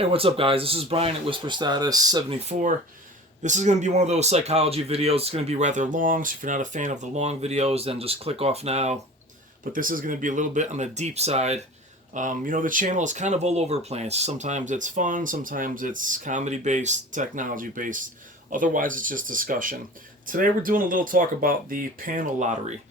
Hey, what's up, guys? This is Brian at Whisper Status 74. This is going to be one of those psychology videos. It's going to be rather long, so if you're not a fan of the long videos, then just click off now. But this is going to be a little bit on the deep side. The channel is kind of all over the place. Sometimes it's fun, sometimes it's comedy-based, technology-based. Otherwise, it's just discussion. Today, we're doing a little talk about the panel lottery.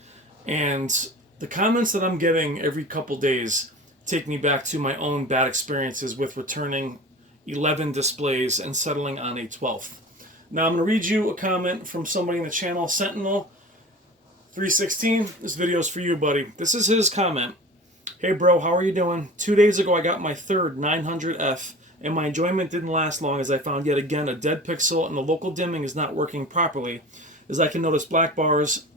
And the comments that I'm getting every couple days take me back to my own bad experiences with returning 11 displays and settling on a 12th. Now I'm going to read you a comment from somebody in the channel, Sentinel 316. This video is for you, buddy. This is his comment. Hey bro, how are you doing? 2 days ago I got my third 900F and my enjoyment didn't last long as I found yet again a dead pixel and the local dimming is not working properly, as I can notice black bars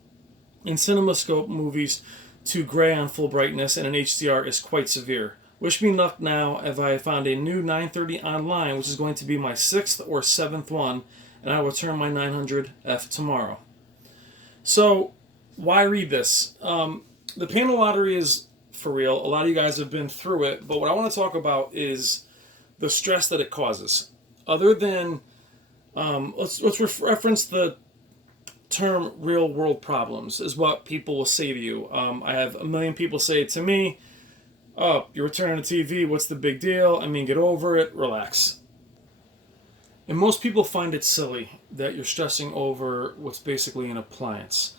in CinemaScope movies to gray on full brightness and an HDR is quite severe. Wish me luck now if I found a new 930 online, which is going to be my 6th or 7th one, and I will return my 900F tomorrow. So, why read this? The panel lottery is for real. A lot of you guys have been through it, but what I want to talk about is the stress that it causes. Other than, let's reference the term real world problems is what people will say to you. I have a million people say to me, oh, you're returning a TV, what's the big deal? I mean, get over it, relax. And most people find it silly that you're stressing over what's basically an appliance.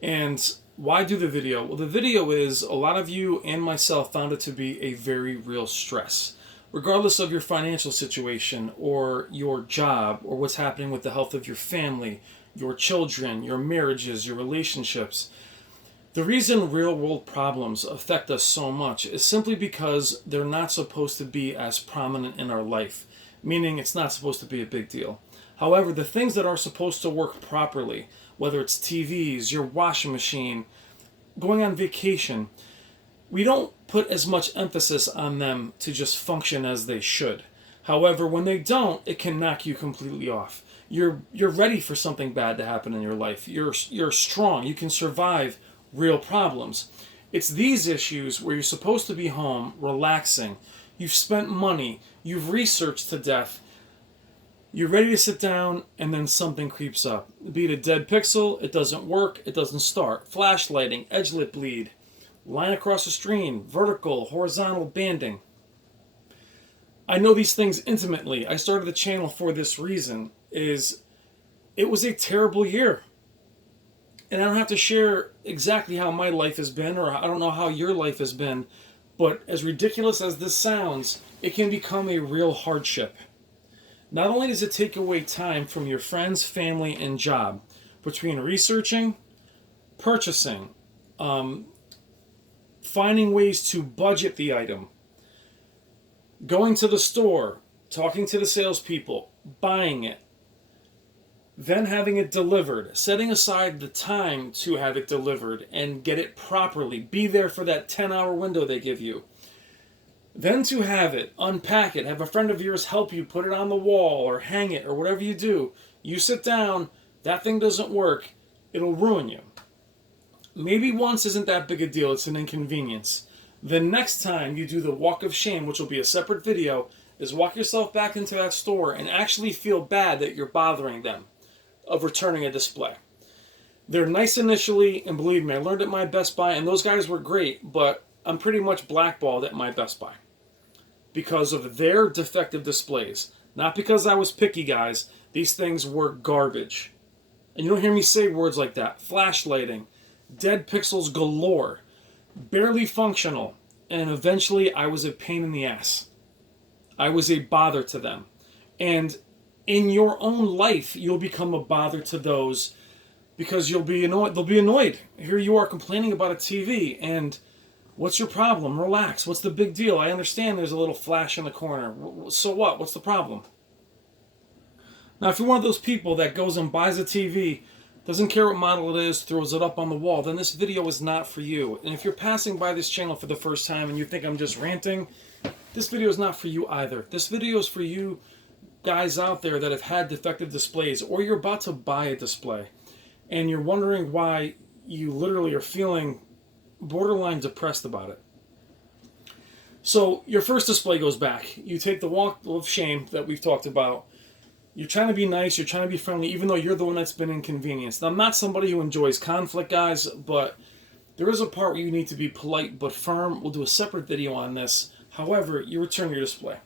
And why do the video? Well, the video is a lot of you and myself found it to be a very real stress. Regardless of your financial situation or your job or what's happening with the health of your family, your children, your marriages, your relationships. The reason real world problems affect us so much is simply because they're not supposed to be as prominent in our life, meaning it's not supposed to be a big deal. However, the things that are supposed to work properly, whether it's TVs, your washing machine, going on vacation, we don't put as much emphasis on them to just function as they should. However, when they don't, it can knock you completely off. You're ready for something bad to happen in your life. You're strong. You can survive real problems. It's these issues where you're supposed to be home, relaxing. You've spent money. You've researched to death. You're ready to sit down, and then something creeps up. Be it a dead pixel, it doesn't work, it doesn't start. Flashlighting, edgelit bleed, line across the screen, vertical, horizontal banding. I know these things intimately. I started the channel for this reason. It was a terrible year. And I don't have to share exactly how my life has been, or I don't know how your life has been, but as ridiculous as this sounds, it can become a real hardship. Not only does it take away time from your friends, family, and job, between researching, purchasing, finding ways to budget the item, going to the store, talking to the salespeople, buying it, then having it delivered, setting aside the time to have it delivered and get it properly, be there for that 10-hour window they give you. Then to have it, unpack it, have a friend of yours help you put it on the wall or hang it or whatever you do. You sit down, that thing doesn't work, it'll ruin you. Maybe once isn't that big a deal, it's an inconvenience. The next time you do the walk of shame, which will be a separate video, is walk yourself back into that store and actually feel bad that you're bothering them of returning a display. They're nice initially, and believe me, I learned at my Best Buy, and those guys were great, but I'm pretty much blackballed at my Best Buy because of their defective displays. Not because I was picky, guys. These things were garbage. And you don't hear me say words like that. Flashlighting, dead pixels galore, barely functional, and eventually I was a pain in the ass. I was a bother to them. And in your own life, you'll become a bother to those because you'll be annoyed. They'll be annoyed. Here you are complaining about a TV, and what's your problem? Relax. What's the big deal? I understand there's a little flash in the corner. So what? What's the problem? Now, if you're one of those people that goes and buys a TV, doesn't care what model it is, throws it up on the wall, then this video is not for you. And if you're passing by this channel for the first time and you think I'm just ranting, this video is not for you either. This video is for you guys out there that have had defective displays, or you're about to buy a display and you're wondering why you literally are feeling borderline depressed about it. So your first display goes back. You take the walk of shame that we've talked about. You're trying to be nice, you're trying to be friendly, even though you're the one that's been inconvenienced. Now, I'm not somebody who enjoys conflict, guys, but there is a part where you need to be polite but firm. We'll do a separate video on this. However, you return your display.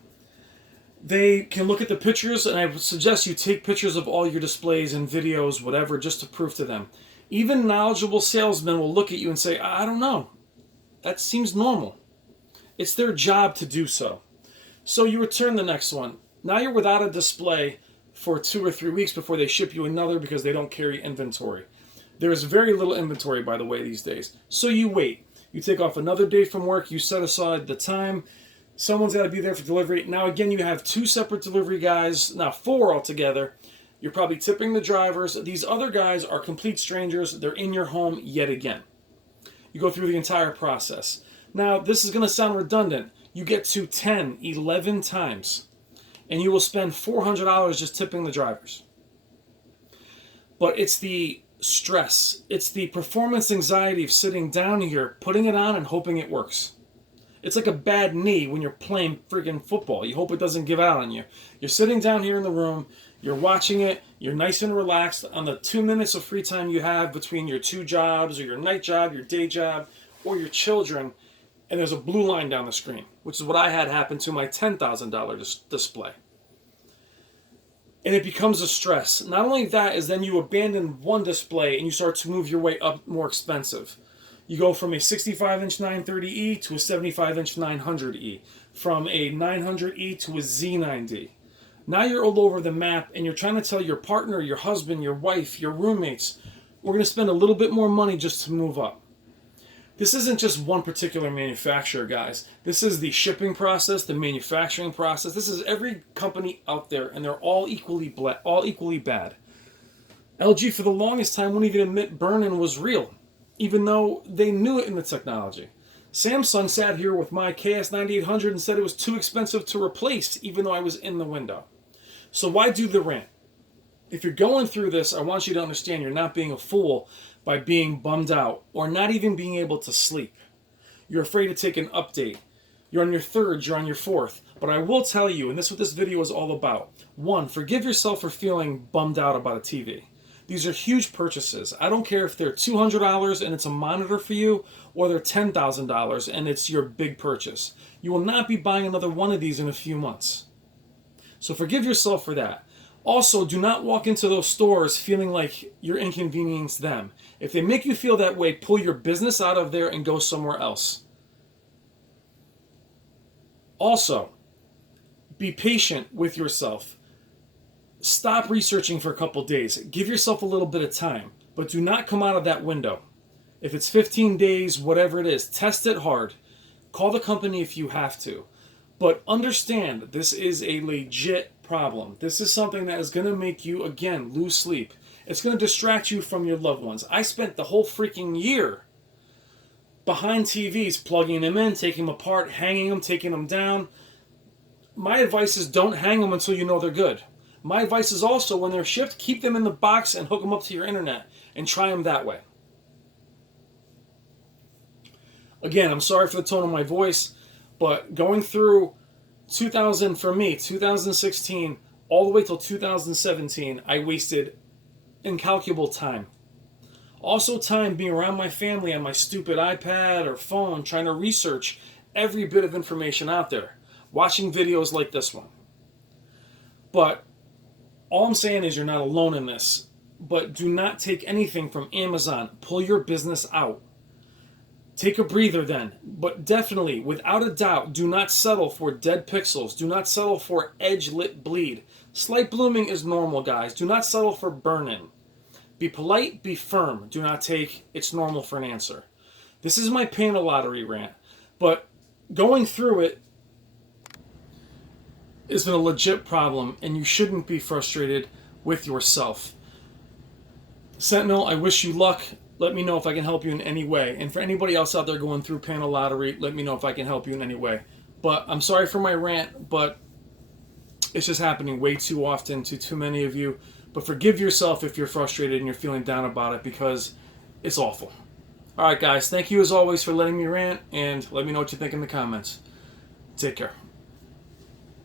They can look at the pictures, and I would suggest you take pictures of all your displays and videos, whatever, just to prove to them. Even knowledgeable salesmen will look at you and say, I don't know. That seems normal. It's their job to do so. So you return the next one. Now you're without a display for 2 or 3 weeks before they ship you another because they don't carry inventory. There is very little inventory, by the way, these days. So you wait. You take off another day from work. You set aside the time. Someone's got to be there for delivery. Now, again, you have 2 separate delivery guys. Now, 4 altogether. You're probably tipping the drivers. These other guys are complete strangers. They're in your home yet again. You go through the entire process. Now, this is going to sound redundant. You get to 10, 11 times, and you will spend $400 just tipping the drivers. But it's the stress. It's the performance anxiety of sitting down here, putting it on, and hoping it works. It's like a bad knee when you're playing freaking football. You hope it doesn't give out on you. You're sitting down here in the room, you're watching it, you're nice and relaxed on the 2 minutes of free time you have between your 2 jobs, or your night job, your day job, or your children, and there's a blue line down the screen, which is what I had happen to my $10,000 display. And it becomes a stress. Not only that is then you abandon one display and you start to move your way up more expensive. You go from a 65-inch 930E to a 75-inch 900E, from a 900E to a Z9D. Now you're all over the map and you're trying to tell your partner, your husband, your wife, your roommates, we're going to spend a little bit more money just to move up. This isn't just one particular manufacturer, guys. This is the shipping process, the manufacturing process. This is every company out there, and they're all equally bad. LG, for the longest time, wouldn't even admit burn-in was real, even though they knew it in the technology. Samsung sat here with my KS9800 and said it was too expensive to replace, even though I was in the window. So why do the rant? If you're going through this, I want you to understand you're not being a fool by being bummed out or not even being able to sleep. You're afraid to take an update. You're on your 3rd, you're on your 4th. But I will tell you, and this is what this video is all about. 1, forgive yourself for feeling bummed out about a TV. These are huge purchases. I don't care if they're $200 and it's a monitor for you, or they're $10,000 and it's your big purchase. You will not be buying another one of these in a few months. So forgive yourself for that. Also, do not walk into those stores feeling like you're inconveniencing them. If they make you feel that way, pull your business out of there and go somewhere else. Also, be patient with yourself. Stop researching for a couple days. Give yourself a little bit of time, but do not come out of that window. If it's 15 days, whatever it is, test it hard. Call the company if you have to. But understand, this is a legit problem. This is something that is going to make you, again, lose sleep. It's going to distract you from your loved ones. I spent the whole freaking year behind TVs, plugging them in, taking them apart, hanging them, taking them down. My advice is don't hang them until you know they're good. My advice is also, when they're shipped, keep them in the box and hook them up to your internet and try them that way. Again, I'm sorry for the tone of my voice, but going through 2016, all the way till 2017, I wasted incalculable time. Also time being around my family on my stupid iPad or phone, trying to research every bit of information out there, watching videos like this one. But all I'm saying is you're not alone in this, but do not take anything from Amazon. Pull your business out. Take a breather then, but definitely, without a doubt, do not settle for dead pixels. Do not settle for edge-lit bleed. Slight blooming is normal, guys. Do not settle for burn-in. Be polite, be firm. Do not take "it's normal" for an answer. This is my panel lottery rant, but going through it is a legit problem, and you shouldn't be frustrated with yourself. Sentinel, I wish you luck. Let me know if I can help you in any way. And for anybody else out there going through panel lottery, let me know if I can help you in any way. But I'm sorry for my rant, but it's just happening way too often to too many of you. But forgive yourself if you're frustrated and you're feeling down about it, because it's awful. All right, guys. Thank you as always for letting me rant, and let me know what you think in the comments. Take care.